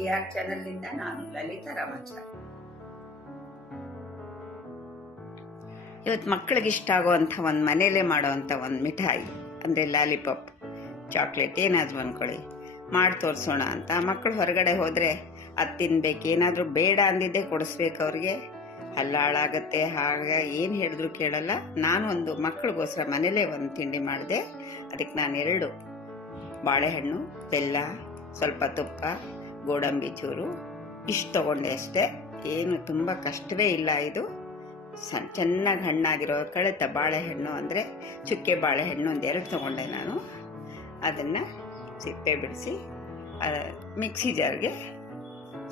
AR ಚಾನೆಲ್ನಿಂದ ನಾನು ಲಲಿತಾ ರಾಮಾಚಾರ್. ಇವತ್ತು ಮಕ್ಕಳಿಗೆ ಇಷ್ಟ ಆಗುವಂಥ ಒಂದು ಮನೇಲೆ ಮಾಡುವಂಥ ಒಂದು ಮಿಠಾಯಿ ಅಂದರೆ ಲಾಲಿಪಾಪ್, ಚಾಕ್ಲೇಟ್ ಏನಾದರೂ ಅಂದ್ಕೊಳ್ಳಿ ಮಾಡಿ ತೋರಿಸೋಣ ಅಂತ. ಮಕ್ಕಳು ಹೊರಗಡೆ ಹೋದರೆ ಅದು ತಿನ್ಬೇಕು, ಏನಾದರೂ ಬೇಡ ಅಂದಿದ್ದೇ ಕೊಡಿಸ್ಬೇಕು ಅವ್ರಿಗೆ. ಹಲ್ಲ ಹಾಳಾಗತ್ತೆ, ಹಾಗೆ ಏನು ಹೇಳಿದ್ರು ಕೇಳಲ್ಲ. ನಾನು ಒಂದು ಮಕ್ಕಳಿಗೋಸ್ಕರ ಮನೇಲೇ ಒಂದು ತಿಂಡಿ ಮಾಡಿದೆ. ಅದಕ್ಕೆ ನಾನು 2 ಬಾಳೆಹಣ್ಣು, ಬೆಲ್ಲ, ಸ್ವಲ್ಪ ತುಪ್ಪ, ಗೋಡಂಬಿ ಚೂರು ಇಷ್ಟು ತೊಗೊಂಡೆ ಅಷ್ಟೇ. ಏನು ತುಂಬ ಕಷ್ಟವೇ ಇಲ್ಲ. ಇದು ಚೆನ್ನಾಗಿ ಹಣ್ಣಾಗಿರೋ ಕಳೆತ ಬಾಳೆಹಣ್ಣು ಅಂದರೆ ಚುಕ್ಕೆ ಬಾಳೆಹಣ್ಣು 2 ತೊಗೊಂಡೆ ನಾನು. ಅದನ್ನು ಸಿಪ್ಪೆ ಬಿಡಿಸಿ ಮಿಕ್ಸಿ ಜಾರ್ಗೆ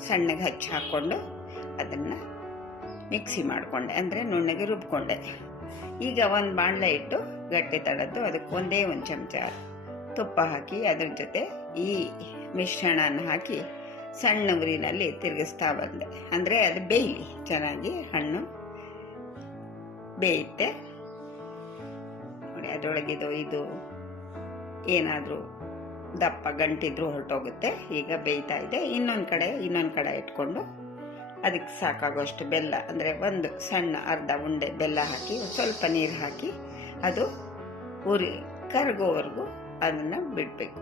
ಸಣ್ಣಗೆ ಹಚ್ಚಿ ಹಾಕ್ಕೊಂಡು ಅದನ್ನು ಮಿಕ್ಸಿ ಮಾಡಿಕೊಂಡೆ, ಅಂದರೆ ನುಣ್ಣಗೆ ರುಬ್ಕೊಂಡೆ. ಈಗ ಒಂದು ಬಾಣಲೆ ಇಟ್ಟು ಗಟ್ಟಿ ತಡದ್ದು ಅದಕ್ಕೆ ಒಂದೇ ಒಂದು ಚಮಚ ತುಪ್ಪ ಹಾಕಿ ಅದ್ರ ಜೊತೆ ಈ ಮಿಶ್ರಣನ ಹಾಕಿ ಸಣ್ಣ ಉರಿನಲ್ಲಿ ತಿರುಗಿಸ್ತಾ ಬಂದೆ. ಅಂದರೆ ಅದು ಬೇಯಲಿ ಚೆನ್ನಾಗಿ, ಹಣ್ಣು ಬೇಯುತ್ತೆ ನೋಡಿ. ಅದರೊಳಗಿದು ಇದು ಏನಾದರೂ ದಪ್ಪ ಗಂಟಿದ್ರು ಹೊರಟೋಗುತ್ತೆ. ಈಗ ಬೇಯ್ತಾ ಇದೆ. ಇನ್ನೊಂದು ಕಡೆ ಇಟ್ಕೊಂಡು ಅದಕ್ಕೆ ಸಾಕಾಗೋಷ್ಟು ಬೆಲ್ಲ, ಅಂದರೆ ಒಂದು ಸಣ್ಣ ಅರ್ಧ ಉಂಡೆ ಬೆಲ್ಲ ಹಾಕಿ ಸ್ವಲ್ಪ ನೀರು ಹಾಕಿ ಅದು ಕರಗೋವರೆಗೂ ಅದನ್ನು ಬಿಡಬೇಕು.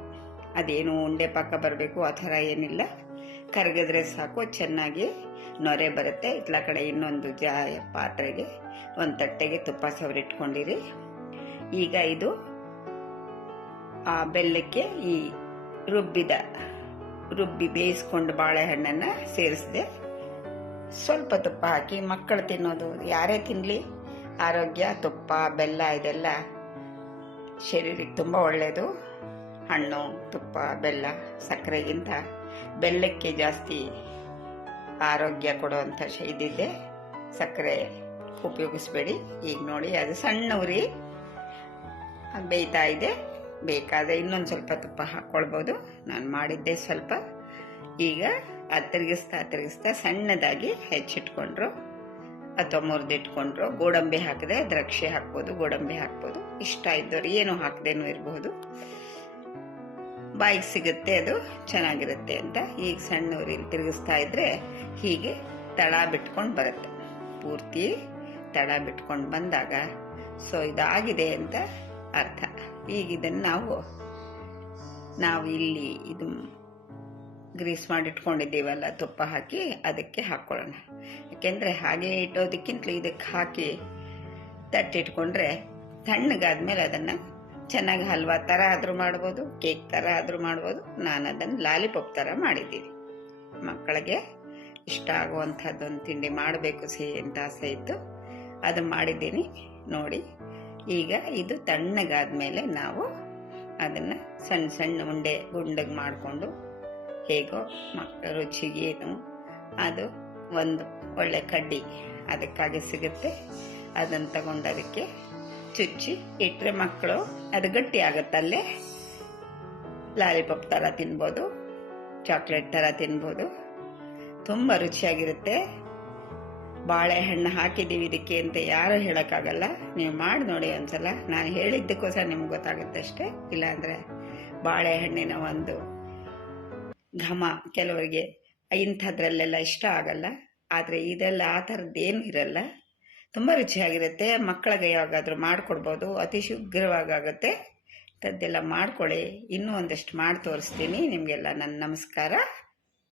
ಅದೇನು ಉಂಡೆ ಪಾಕ ಬರಬೇಕು ಆ ಥರ ಏನಿಲ್ಲ. ಕರಗಿದ್ರೆ ಸಾಕು, ಚೆನ್ನಾಗಿ ನೊರೆ ಬರುತ್ತೆ. ಇತ್ಲ ಕಡೆ ಇನ್ನೊಂದು ಪಾತ್ರೆಗೆ ಒಂದು ತಟ್ಟೆಗೆ ತುಪ್ಪ ಸವರಿಟ್ಕೊಂಡಿರಿ. ಈಗ ಇದು ಆ ಬೆಲ್ಲಕ್ಕೆ ಈ ರುಬ್ಬಿ ಬೇಯಿಸ್ಕೊಂಡು ಬಾಳೆಹಣ್ಣನ್ನು ಸೇರಿಸಿದೆ. ಸ್ವಲ್ಪ ತುಪ್ಪ ಹಾಕಿ, ಮಕ್ಕಳು ತಿನ್ನೋದು ಯಾರೇ ತಿನ್ನಲಿ ಆರೋಗ್ಯ, ತುಪ್ಪ ಬೆಲ್ಲ ಇದೆಲ್ಲ ಶರೀರಕ್ಕೆ ತುಂಬ ಒಳ್ಳೆಯದು. ಹಣ್ಣು, ತುಪ್ಪ, ಬೆಲ್ಲ ಸಕ್ಕರೆಗಿಂತ ಬೆಲ್ಲಕ್ಕೆ ಜಾಸ್ತಿ ಆರೋಗ್ಯ ಕೊಡುವಂಥ ಇದಿದೆ. ಸಕ್ಕರೆ ಉಪಯೋಗಿಸ್ಬೇಡಿ. ಈಗ ನೋಡಿ ಅದು ಸಣ್ಣ ಉರಿ ಬೇಯ್ತಾ ಇದೆ. ಬೇಕಾದರೆ ಇನ್ನೊಂದು ಸ್ವಲ್ಪ ತುಪ್ಪ ಹಾಕ್ಕೊಳ್ಬೋದು. ನಾನು ಮಾಡಿದ್ದೆ ಸ್ವಲ್ಪ. ಈಗ ಅದು ತಿರುಗಿಸ್ತಾ ಸಣ್ಣದಾಗಿ ಹೆಚ್ಚಿಟ್ಕೊಂಡ್ರು ಅಥವಾ ಮುರಿದಿಟ್ಕೊಂಡ್ರು. ಗೋಡಂಬಿ ಹಾಕಿದೆ, ದ್ರಾಕ್ಷಿ ಹಾಕ್ಬೋದು, ಗೋಡಂಬಿ ಹಾಕ್ಬೋದು. ಇಷ್ಟ ಇದ್ದವ್ರು ಏನು ಹಾಕದೇನೂ ಇರಬಹುದು. ಬಾಯಿಗೆ ಸಿಗುತ್ತೆ, ಅದು ಚೆನ್ನಾಗಿರುತ್ತೆ ಅಂತ. ಈಗ ಸಣ್ಣ ಉರಿಲಿ ತಿರುಗಿಸ್ತಾ ಇದ್ರೆ ಹೀಗೆ ತಳ ಬಿಟ್ಕೊಂಡು ಬರುತ್ತೆ. ಪೂರ್ತಿ ತಳ ಬಿಟ್ಕೊಂಡು ಬಂದಾಗ ಸೊ ಇದಾಗಿದೆ ಅಂತ ಅರ್ಥ. ಈಗ ಇದನ್ನು ನಾವು ಇಲ್ಲಿ ಇದು ಗ್ರೀಸ್ ಮಾಡಿಟ್ಕೊಂಡಿದ್ದೀವಲ್ಲ ತುಪ್ಪ ಹಾಕಿ ಅದಕ್ಕೆ ಹಾಕ್ಕೊಳ್ಳೋಣ. ಯಾಕೆಂದರೆ ಹಾಗೆ ಇಟ್ಟೋದಕ್ಕಿಂತಲೂ ಇದಕ್ಕೆ ಹಾಕಿ ತಟ್ಟಿಟ್ಕೊಂಡ್ರೆ ತಣ್ಣಗಾದ್ಮೇಲೆ ಅದನ್ನು ಚೆನ್ನಾಗಿ ಹಲ್ವಾ ಥರ ಆದರೂ ಮಾಡ್ಬೋದು, ಕೇಕ್ ಥರ ಆದರೂ ಮಾಡ್ಬೋದು. ನಾನು ಅದನ್ನು ಲಾಲಿಪಾಪ್ ಥರ ಮಾಡಿದ್ದೀನಿ. ಮಕ್ಕಳಿಗೆ ಇಷ್ಟ ಆಗುವಂಥದ್ದೊಂದು ತಿಂಡಿ ಮಾಡಬೇಕು ಸಿಹಿ ಅಂತ ಆಸೆ ಇತ್ತು, ಅದು ಮಾಡಿದ್ದೀನಿ ನೋಡಿ. ಈಗ ಇದು ತಣ್ಣಗಾದ್ಮೇಲೆ ನಾವು ಅದನ್ನು ಸಣ್ಣ ಉಂಡೆ ಗುಂಡಗೆ ಮಾಡಿಕೊಂಡು ಹೇಗೋ ಮಕ್ಕಳ ರುಚಿಗೇನು ಅದು ಒಂದು ಒಳ್ಳೆ ಕಡ್ಡಿ ಅದಕ್ಕಾಗಿ ಸಿಗುತ್ತೆ. ಅದನ್ನು ತಗೊಂಡು ಅದಕ್ಕೆ ಚುಚ್ಚಿ ಇಟ್ಟರೆ ಮಕ್ಕಳು ಅದು ಗಟ್ಟಿ ಆಗುತ್ತಲ್ಲೇ. ಲಾಲಿಪಾಪ್ ಥರ ತಿನ್ಬೋದು, ಚಾಕ್ಲೇಟ್ ಥರ ತಿನ್ಬೋದು. ತುಂಬ ರುಚಿಯಾಗಿರುತ್ತೆ. ಬಾಳೆಹಣ್ಣು ಹಾಕಿದ್ದೀವಿ ಇದಕ್ಕೆ ಅಂತ ಯಾರು ಹೇಳೋಕ್ಕಾಗಲ್ಲ. ನೀವು ಮಾಡಿ ನೋಡಿ ಒಂದ್ಸಲ. ನಾನು ಹೇಳಿದ್ದಕ್ಕೋಸ್ಕರ ನಿಮ್ಗೆ ಗೊತ್ತಾಗುತ್ತೆ ಅಷ್ಟೇ. ಇಲ್ಲಾಂದರೆ ಬಾಳೆಹಣ್ಣಿನ ಒಂದು ಘಮ ಕೆಲವರಿಗೆ ಇಂಥದ್ರಲ್ಲೆಲ್ಲ ಇಷ್ಟ ಆಗಲ್ಲ. ಆದರೆ ಇದೆಲ್ಲ ಆ ಥರದ್ದೇನು ಇರಲ್ಲ. ತುಂಬ ರುಚಿಯಾಗಿರುತ್ತೆ. ಮಕ್ಕಳಿಗೆ ಯಾವಾಗಾದರೂ ಮಾಡಿಕೊಡ್ಬೋದು. ಅತಿ ಶೀಘ್ರವಾಗುತ್ತೆ. ಇಂಥದ್ದೆಲ್ಲ ಮಾಡ್ಕೊಳ್ಳಿ. ಇನ್ನೂ ಒಂದಷ್ಟು ಮಾಡಿ ತೋರಿಸ್ತೀನಿ ನಿಮಗೆಲ್ಲ. ನನ್ನ ನಮಸ್ಕಾರ.